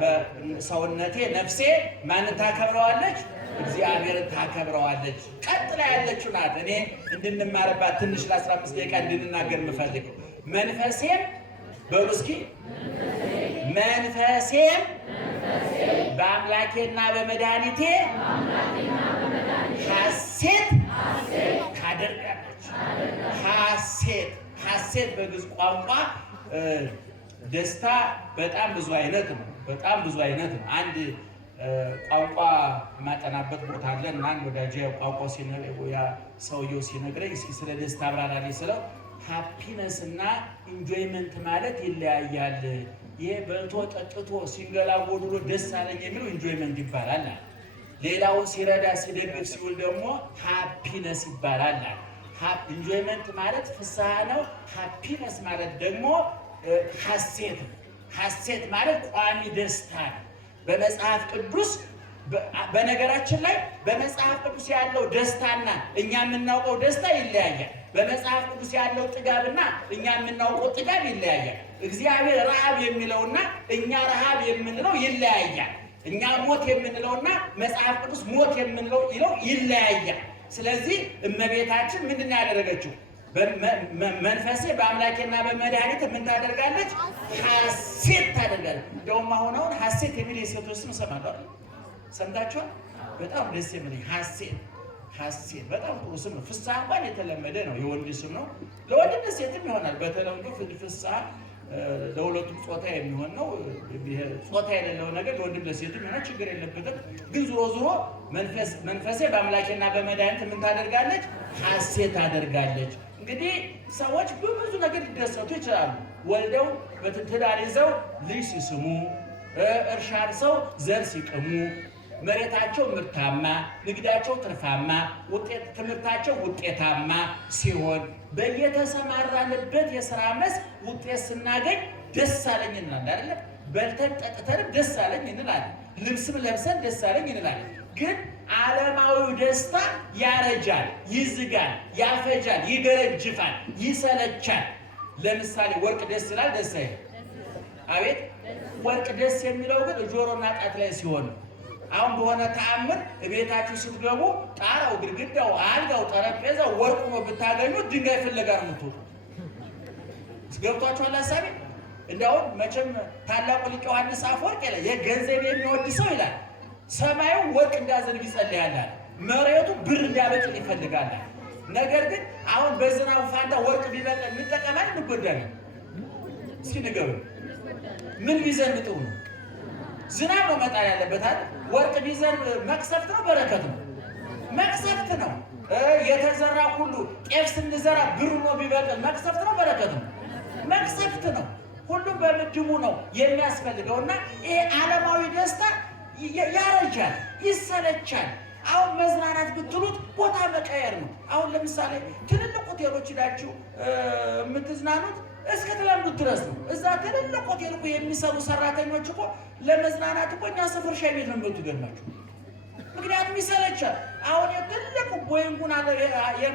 በሰውነቴ ነፍሴ ማንን ታከብረዋለች? እግዚአብሔርን ታከብረዋለች። ቀጥላ ያለችው ናት። እኔ እንድንማርባት ትንሽ ለ15 ደቂቃ እንድንናገር የምፈልገው መንፈሴም በሉ እስኪ መንፈሴም በአምላኬና በመድኃኒቴ ሐሴት ታደርጋለች። ሐሴት በግዕዝ ቋንቋ ደስታ በጣም ብዙ አይነት ነው። አንድ ቋንቋ የማጠናበት ቦታ አለ እና አንድ ወዳጄ ቋንቋው ሰውየው ሲነግረኝ እስኪ ስለ ደስታ አብራራልኝ ስለው ሃፒነስ እና ኢንጆይመንት ማለት ይለያያል። ይሄ በልቶ ጠጥቶ ሲንገላወድ ውሎ ደስ አለኝ የሚለው ኢንጆይመንት ይባላል። ሌላውን ሲረዳ ሲደግፍ ሲውል ደግሞ ሃፒነስ ይባላል። ኢንጆይመንት ማለት ፍስሐ ነው። ሃፒነስ ማለት ደግሞ ሐሴት ነው። ሐሴት ማለት ቋሚ ደስታ ነው። በመጽሐፍ ቅዱስ በነገራችን ላይ በመጽሐፍ ቅዱስ ያለው ደስታና እኛ የምናውቀው ደስታ ይለያያል። በመጽሐፍ ቅዱስ ያለው ጥጋብና እኛ የምናውቀው ጥጋብ ይለያያል። እግዚአብሔር ረሃብ የሚለውና እኛ ረሃብ የምንለው ይለያያል። እኛ ሞት የምንለውና መጽሐፍ ቅዱስ ሞት የምንለው ይለያያል። ስለዚህ እመቤታችን ምንድን ነው ያደረገችው? መንፈሴ በአምላኬና በመድኃኒት ምን ታደርጋለች? ሐሴት ታደርጋለች። እንደውም አሁን ሐሴት የሚል የሴቶች ስም እሰማለሁ። ሰምታችኋል? በጣም ደስ የሚለኝ ሐሴት በጣም ጥሩ ስም ነው። ፍስሐ እንኳን የተለመደ ነው፣ የወንድ ስም ነው። ለወንድም ለሴትም ይሆናል። በተለምዶ ፍስሐ ለሁለቱም ጾታ የሚሆን ነው። ጾታ የሌለው ነገር ለወንድም ለሴትም ይሆናል፣ ችግር የለበትም። ግን ዞሮ ዞሮ መንፈሴ በአምላኬና በመድኃኒት ምን ታደርጋለች? ሐሴት ታደርጋለች። እንግዲህ ሰዎች በብዙ ነገር ሊደሰቱ ይችላሉ። ወልደው በትዳር ይዘው ልጅ ሲስሙ፣ እርሻ አርሰው ዘር ሲቅሙ፣ መሬታቸው ምርታማ፣ ንግዳቸው ትርፋማ፣ ትምህርታቸው ውጤታማ ሲሆን፣ በየተሰማራንበት የሥራ መስክ ውጤት ስናገኝ ደስ አለኝ እንላለን አይደለም? በልተን ጠጥተን ደስ አለኝ እንላለን። ልብስም ለብሰን ደስ አለኝ እንላለን። ግን ዓለማዊው ደስታ ያረጃል፣ ይዝጋል፣ ያፈጃል፣ ይገረጅፋል፣ ይሰለቻል። ለምሳሌ ወርቅ ደስ ይላል? ደስ አይልም? አቤት! ወርቅ ደስ የሚለው ግን ጆሮና ጣት ላይ ሲሆን፣ አሁን በሆነ ተአምር ቤታችሁ ስትገቡ ጣራው፣ ግድግዳው፣ አልጋው፣ ጠረጴዛው ወርቅ ነው ብታገኙት ድንጋይ ፍለጋ ነው የምትወጡ። ገብቷችኋል ሀሳቤ? እንዲያውም መቼም ታላቁ ሊቅ ዮሐንስ አፈወርቅ ይላል የገንዘብ የሚወድ ሰው ይላል ሰማዩ ወርቅ እንዳዘንብ ይጸልያል፣ መሬቱ ብር እንዲያበቅል ይፈልጋል። ነገር ግን አሁን በዝናቡ ፋንታ ወርቅ ቢበቅል እንጠቀማለን እንጎዳለን? እስኪ ንገሩ። ምን ቢዘንብ ጥሩ ነው? ዝናብ ነው መጣል ያለበት አይደል? ወርቅ ቢዘንብ መቅሰፍት ነው በረከት ነው? መቅሰፍት ነው። የተዘራ ሁሉ ጤፍ ስንዘራ ብሩ ነው ቢበቅል መቅሰፍት ነው በረከት ነው? መቅሰፍት ነው። ሁሉም በምድቡ ነው የሚያስፈልገውና ይሄ ዓለማዊ ደስታ ያረጃል፣ ይሰለቻል። አሁን መዝናናት ብትሉት ቦታ መቀየር ነው። አሁን ለምሳሌ ትልልቅ ሆቴሎች ሄዳችሁ የምትዝናኑት እስከ ተለምዱት ድረስ ነው። እዛ ትልልቅ ሆቴል እኮ የሚሰሩ ሰራተኞች እኮ ለመዝናናት እኮ እኛ ሰፈር ሻይ ቤት ነው የሚወጡ ገርማችሁ። ምክንያቱም ይሰለቻል። አሁን የትልቁ ቦይንጉን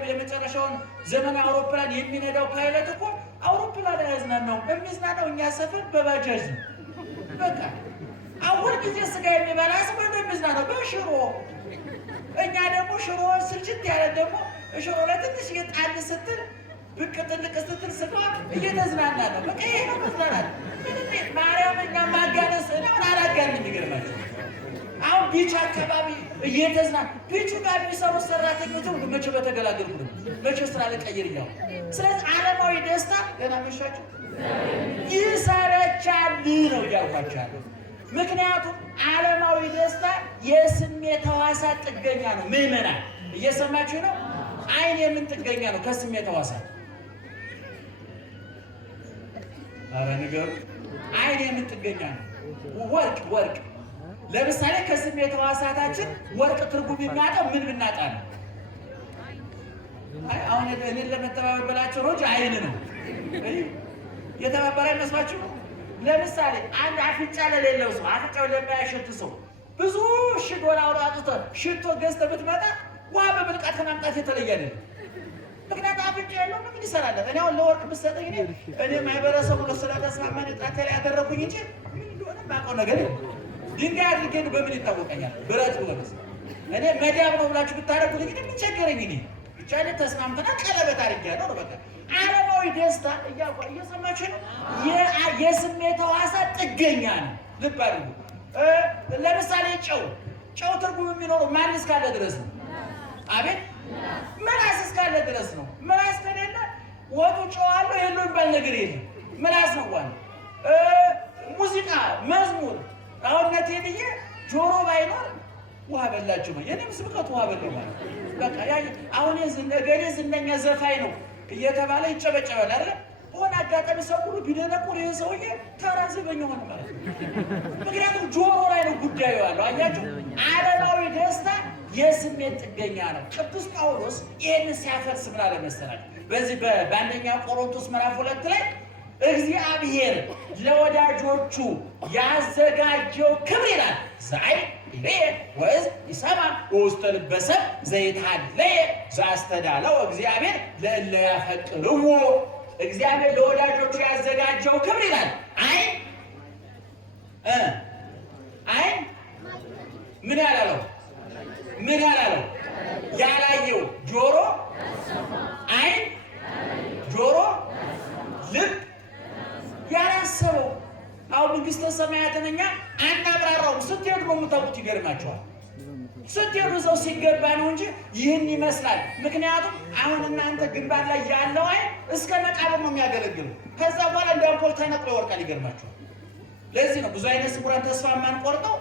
የመጨረሻውን ዘመናዊ አውሮፕላን የሚነዳው ፓይለት እኮ አውሮፕላን አያዝናናው፣ የሚዝናናው እኛ ሰፈር በባጃጅ ነው። በቃ አሁን ጊዜ ስጋ የሚበላ ሰው እንደሚዝናናው በሽሮ። እኛ ደግሞ ሽሮ ስልችት ያለ ደግሞ ሽሮ ለትንሽ ጣል ስትል ብቅ ጥልቅ ስትል ስጋ እየተዝናና ነው። በቃ ይሄ ነው መዝናናት። ምንም ማርያም እኛ ማጋነስ ነው አላጋን የሚገርማቸው። አሁን ቢች አካባቢ እየተዝናና ቢቹ ጋር የሚሰሩ ሰራተኞች ሁሉ መቼ በተገላገልኩ ነው፣ መቼ ስራ ልቀይር እያሉ። ስለዚህ ዓለማዊ ደስታ ገና መሻቸው ይሰለቻል ነው እያልኳቸዋለሁ። ምክንያቱም ዓለማዊ ደስታ የስሜት ሕዋሳት ጥገኛ ነው። ምዕመናን እየሰማችሁ ነው? አይን የምን ጥገኛ ነው? ከስሜት ሕዋሳት። ኧረ ንገሩ። አይን የምን ጥገኛ ነው? ወርቅ ለምሳሌ ከስሜት ሕዋሳታችን ወርቅ ትርጉም የሚያጣው ምን ብናጣ ነው? አሁን እኔን ለመተባበር ብላችሁ ነው እንጂ አይን ነው የተባበረ አይመስላችሁ? ለምሳሌ አንድ አፍንጫ ለሌለው ሰው፣ አፍንጫው ለማያሸት ሰው ብዙ $1000 አውጥተህ ሽቶ ገዝተህ ብትመጣ ውሃ በብልቃት ከማምጣት የተለየ አይደለም። ምክንያቱም አፍንጫ ያለው ምን ይሰራለት? እኔ አሁን ለወርቅ ብትሰጠኝ እኔ ማህበረሰቡ ነው ስለተስማማኝ ጣቴ ላይ ያደረኩኝ እንጂ ምን እንደሆነ የማውቀው ነገር የለም። ድንጋይ አድርጌ በምን ይታወቀኛል? ብረት ሆነስ እኔ መዳብ ነው ብላችሁ ብታደርጉት እንግዲህ ምን ቸገረኝ? እኔ ብቻ ተስማምተና ቀለበት አድርጌያለሁ ነው በቃ። ዓለማዊ ደስታ እየሰማችሁ ነው። የስሜት ሕዋሳት ጥገኛ ነው። ልብ አድርጉ። ለምሳሌ ጨው ትርጉም የሚኖረው ማን እስካለ ድረስ ነው? አቤት ምላስ እስካለ ድረስ ነው። ምላስ ከሌለ ወጡ ጨው አለው የለው የሚባል ነገር የለም። ምላስ ነው ዋናው። ሙዚቃ፣ መዝሙር አሁን ነቴንዬ ጆሮ ባይኖር ውሃ በላችሁ ነው። የኔም ስብከት ውሃ በላው ማለት በቃ አሁን ገሌ ዝነኛ ዘፋኝ ነው እየተባለ ይጨበጨባል አይደል? ሆነ አጋጣሚ ሰው ሁሉ ቢደነቁር ይሄ ሰውዬ ተራ ዘበኛ ሆነ ማለት ነው። ምክንያቱም ጆሮ ላይ ነው ጉዳዩ ያለው። አያችሁ፣ ዓለማዊ ደስታ የስሜት ጥገኛ ነው። ቅዱስ ጳውሎስ ይህንን ሲያፈርስ ምን አለ መሰላችሁ? በዚህ በአንደኛ ቆሮንቶስ ምዕራፍ 2 ላይ እግዚአብሔር ለወዳጆቹ ያዘጋጀው ክብር ይላል። ዛይ ኢለየ ወሕዝብ ይሰማ ወውስተ ልበ ሰብእ ዘይትሃለየ ዘአስተዳለው እግዚአብሔር ለእለ ያፈቅርዎ። እግዚአብሔር ለወዳጆቹ ያዘጋጀው ክብር ይላል። ዓይን ምን ያላለው ያላየው፣ ጆሮ ዓይን ጆሮ ልብ ያላሰበው። አሁን መንግስተ ሰማያትን እኛ አናብራራውም። ስትሄዱ ነው የምታውቁት። ይገርማቸዋል። ስትሄዱ እዛው ሲገባ ነው እንጂ ይህን ይመስላል። ምክንያቱም አሁን እናንተ ግንባር ላይ ያለው ዓይን እስከ መቃብር ነው የሚያገለግለው። ከዛ በኋላ እንደ አምፖል ተነቅሎ ይወርቃል። ይገርማቸዋል። ለዚህ ነው ብዙ አይነት ስውራን ተስፋ የማንቆርጠው።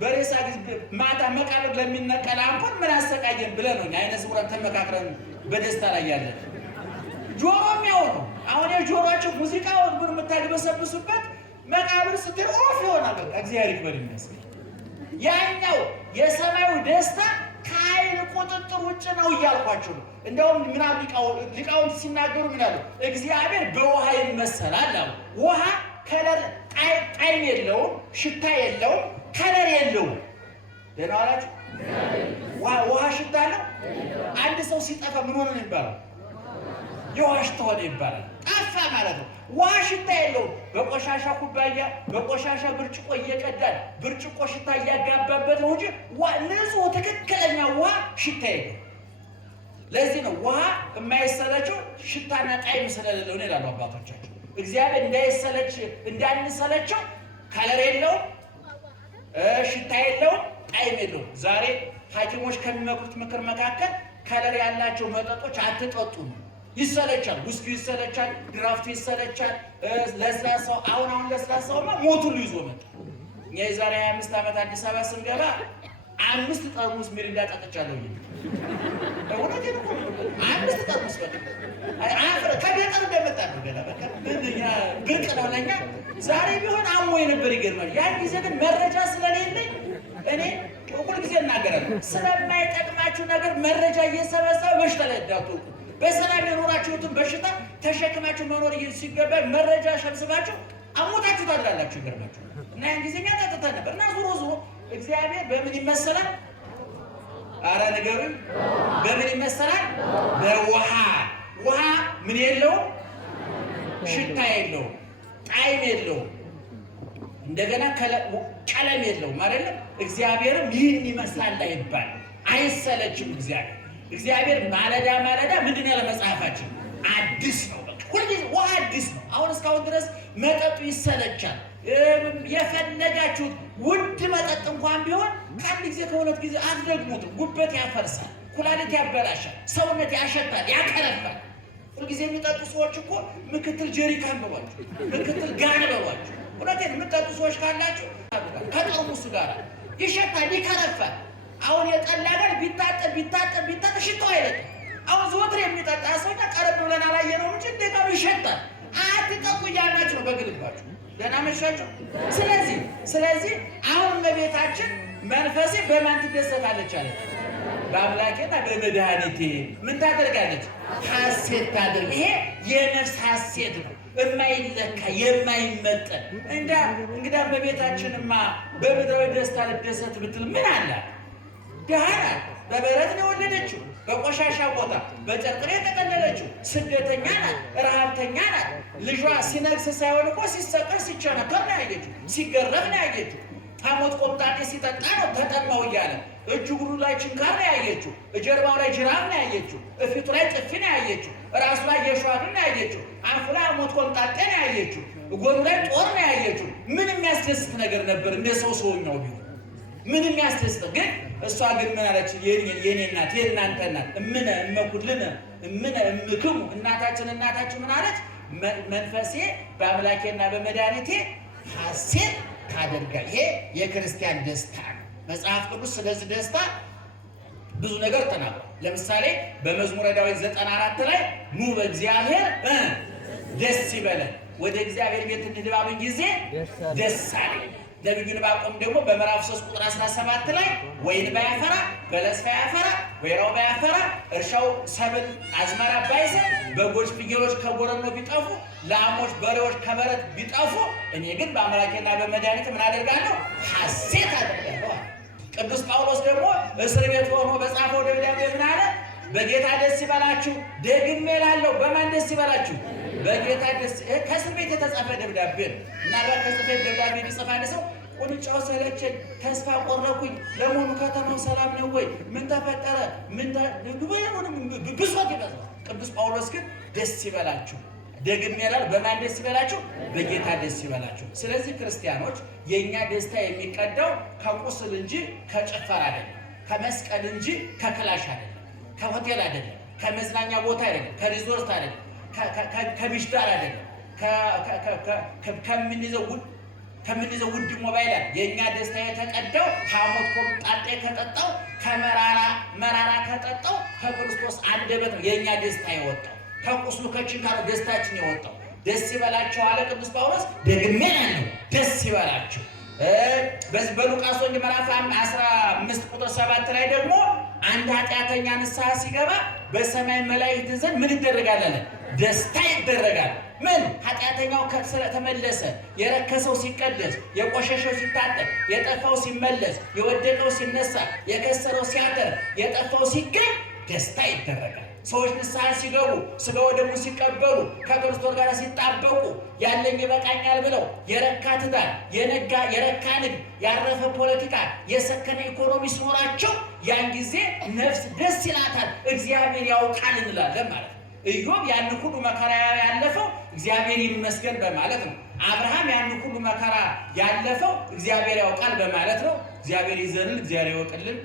በሬሳ ጊዜ ማታ መቃብር ለሚነቀል አምፖል ምን አሰቃየን ብለን ነው አይነ ስውራን ተመካክረን በደስታ ላይ ያለን። ጆሮም ያው ነው። አሁን የጆሮአችሁ ሙዚቃውን ምን የምታግበሰብሱበት መቃብር ስትል ኦፍ ይሆናል። በቃ እግዚአብሔር ይክበር ይመስገን። ያኛው የሰማዩ ደስታ ከዓይን ቁጥጥር ውጭ ነው እያልኳቸው ነው። እንደውም ምናምን ሊቃውንት ሲናገሩ ምናሉ እግዚአብሔር በውሃ ይመሰላል አሉ። ውሃ ከለር ጣዕም የለውም፣ ሽታ የለውም፣ ከለር የለውም። ደህና ዋላችሁ። ውሃ ሽታ አለው። አንድ ሰው ሲጠፋ ምን ሆነ ነው ይባላል? የውሃ ሽታ ሆነ ይባላል። ጠፋ ማለት ነው። ውሃ ሽታ የለውም። በቆሻሻ ኩባያ በቆሻሻ ብርጭቆ እየቀዳል ብርጭቆ ሽታ እያጋባበት ነው እንጂ ንጹህ ትክክለኛ ውሃ ሽታ የለውም። ለዚህ ነው ውሃ የማይሰለቸው ሽታና ጣዕም ስለሌለው ነው ይላሉ አባቶቻቸው። እግዚአብሔር እንዳንሰለቸው ከለር የለውም፣ ሽታ የለውም፣ ጣዕም የለውም። ዛሬ ሐኪሞች ከሚመክሩት ምክር መካከል ከለር ያላቸው መጠጦች አትጠጡ ነው። ይሰለቻል። ውስኪ ይሰለቻል፣ ድራፍቱ ይሰለቻል፣ ለስላሳው አሁን ለስላሳውማ ሞቱን ይዞ መጣ። እኛ የዛሬ 25 ዓመት አዲስ አበባ ስንገባ 5 ጠርሙስ ሚሪንዳ ጠጥቻለሁ። እውነቴን እኮ 5 ጠርሙስ በቃ ከገጠር እንደመጣ ነው። ገና በቃ ብርቅ ነው ለኛ። ዛሬ ቢሆን አሞኝ ነበር። ይገርማል። ያን ጊዜ ግን መረጃ ስለሌለኝ እኔ ሁልጊዜ እናገራለሁ፣ ስለማይጠቅማችሁ ነገር መረጃ እየሰበሰበ በሽታ ላይ እንዳትወጡ። በሰላም የኖራችሁትን በሽታ ተሸክማችሁ መኖር ሲገባ መረጃ ሰብስባችሁ አሞታችሁ ታድራላችሁ። ይገርማችሁ። እና ያን ጊዜ እኛ ጠጥተን ነበር። እና ዞሮ እግዚአብሔር በምን ይመሰላል? አረ ንገሩኝ። በምን ይመሰላል? በውሃ። ውሃ ምን የለውም? ሽታ የለውም፣ ጣዕም የለውም፣ እንደገና ቀለም የለውም አይደለም። እግዚአብሔርም ይህን ይመስላል አይባል፣ አይሰለችም። እግዚአብሔር ማለዳ ምንድን ያለ መጽሐፋችን አዲስ ነው። በቃ ሁልጊዜ ውሃ አዲስ ነው። አሁን እስካሁን ድረስ መጠጡ ይሰለቻል። የፈለጋችሁት ውድ መጠጥ እንኳን ቢሆን ከአንድ ጊዜ ከሁለት ጊዜ አትደግሙትም። ጉበት ያፈርሳል፣ ኩላሊት ያበላሻል፣ ሰውነት ያሸታል፣ ያከረፋል። ሁልጊዜ የሚጠጡ ሰዎች እኮ ምክትል ጀሪካን በሏቸው፣ ምክትል ጋን በሏቸው። እውነቴን የምትጠጡ ሰዎች ካላችሁ ከጠርሙሱ ጋር ይሸታል፣ ይከረፋል። አሁን የጠላ ጋር ቢታጠብ ሽታው አይለቅም። አሁን ዘወትር የሚጠጣ ሰው ቀረብ ብለን አላየነው እንጂ እንደጋው ይሸታል። አትጠጡ እያላችሁ ነው በግልባችሁ። ደህና መሻችሁ። ስለዚህ አሁን እመቤታችን መንፈሴ በማን ትደሰታለች አለች? በአምላኬና በመድኃኒቴ ምን ታደርጋለች? ሐሴት ታደርግ። ይሄ የነፍስ ሐሴት ነው፣ የማይለካ የማይመጠን። እንግዳ በቤታችንማ በምድራዊ ደስታ ልደሰት ብትል ምን አላት? ድሃ ናት፣ በበረት ነው የወለደችው፣ በቆሻሻ ቦታ በጨርቅ ነው የተጠለለችው፣ ስደተኛ ናት፣ ረሃብተኛ ናት። ልጇ ሲነግስ ሳይሆን እኮ ሲሰቀል ሲቸነከር ነው ያየችው፣ ሲገረፍ ነው ያየችው። ሐሞት ቆምጣጤ ሲጠጣ ነው ተጠማው እያለ እጁ እግሩ ላይ ችንካር ነው ያየችው፣ ጀርባው ላይ ጅራፍ ነው ያየችው፣ እፊቱ ላይ ጥፊ ነው ያየችው፣ ራሱ ላይ የሸዋግ ነው ያየችው፣ አፉ ላይ ሐሞት ቆምጣጤ ነው ያየችው፣ ጎኑ ላይ ጦር ነው ያየችው። ምን የሚያስደስት ነገር ነበር? እንደ ሰውኛው ቢሆን ምን የሚያስደስት ግን እሷ ግን ምን አለች? የኔ እናት የእናንተ እናት እምነ እመኩልነ እምነ እምክሙ እናታችን ምን አለች? መንፈሴ በአምላኬና በመድኃኒቴ ሐሴት ታደርጋል። ይሄ የክርስቲያን ደስታ ነው። መጽሐፍ ቅዱስ ስለዚህ ደስታ ብዙ ነገር ተናግሯል። ለምሳሌ በመዝሙረ ዳዊት 94 ላይ ኑ በእግዚአብሔር ደስ ይበለን፣ ወደ እግዚአብሔር ቤት እንድባብን ጊዜ ደስ አለኝ። ነቢዩ ዕንባቆም ደግሞ በምዕራፍ 3 ቁጥር 17 ላይ ወይን ባያፈራ በለስ ባያፈራ ወይራው ባያፈራ እርሻው ሰብል አዝመራ ባይሰጥ በጎች ፍየሎች ከጎረኖ ቢጠፉ ላሞች በሬዎች ከበረት ቢጠፉ እኔ ግን በአምላኬና በመድኃኒቴ ምን አደርጋለሁ? ሐሴት አደርጋለሁ። ቅዱስ ጳውሎስ ደግሞ እስር ቤት ሆኖ በጻፈው ደብዳቤ ምን አለ? በጌታ ደስ ይበላችሁ። ደግሜ እላለሁ በማን ደስ ይበላችሁ? በጌታ ደስ። ከእስር ቤት የተጻፈ ደብዳቤ ነው እና ከእስር ቤት ደብዳቤ ቢጽፍ አንድ ሰው ቁንጫው ሰለቸኝ፣ ተስፋ ቆረኩኝ፣ ለመሆኑ ከተማው ሰላም ነው ወይ? ምን ተፈጠረ? ብሶት ይበዛል። ቅዱስ ጳውሎስ ግን ደስ ይበላችሁ ደግሜ እላለሁ በማን ደስ ይበላችሁ? በጌታ ደስ ይበላችሁ። ስለዚህ ክርስቲያኖች የእኛ ደስታ የሚቀዳው ከቁስል እንጂ ከጭፈራ አይደለም፣ ከመስቀል እንጂ ከክላሽ አይደለም፣ ከሆቴል አይደለም፣ ከመዝናኛ ቦታ አይደለም፣ ከሪዞርት አይደለም፣ ከቢሽዳር አይደለም፣ ከምንይዘው ውድ ሞባይል አይደለም። የእኛ ደስታ የተቀዳው ሐሞት ኮምጣጤ ከጠጣው መራራ ከጠጣው ከክርስቶስ አንደበት ነው የእኛ ደስታ የወጣው። ከቁስሉ ከችንካሩ ደስታችን የወጣው። ደስ ይበላችሁ አለ ቅዱስ ጳውሎስ። ደግሜ እላለሁ ደስ ይበላችሁ። በሉቃስ ወንጌል ምዕራፍ 15 ቁጥር 7 ላይ ደግሞ አንድ ኃጢአተኛ ንስሐ ሲገባ በሰማይ መላእክት ዘንድ ምን ይደረጋል አለ? ደስታ ይደረጋል። ምን? ኃጢአተኛው ከተመለሰ፣ የረከሰው ሲቀደስ፣ የቆሸሸው ሲታጠብ፣ የጠፋው ሲመለስ፣ የወደቀው ሲነሳ፣ የከሰረው ሲያተርፍ፣ የጠፋው ሲገኝ ደስታ ይደረጋል። ሰዎች ንስሐ ሲገቡ ስጋ ወደሙ ሲቀበሉ ከክርስቶስ ጋር ሲጣበቁ ያለኝ ይበቃኛል ብለው የረካ ትዳር፣ የረካ ንግድ፣ ያረፈ ፖለቲካ፣ የሰከነ ኢኮኖሚ ሲኖራቸው ያን ጊዜ ነፍስ ደስ ይላታል፣ እግዚአብሔር ያውቃል እንላለን ማለት ነው። ኢዮብ ያን ሁሉ መከራ ያለፈው እግዚአብሔር ይመስገን በማለት ነው። አብርሃም ያን ሁሉ መከራ ያለፈው እግዚአብሔር ያውቃል በማለት ነው። እግዚአብሔር ይዘንል፣ እግዚአብሔር ይወቅልን።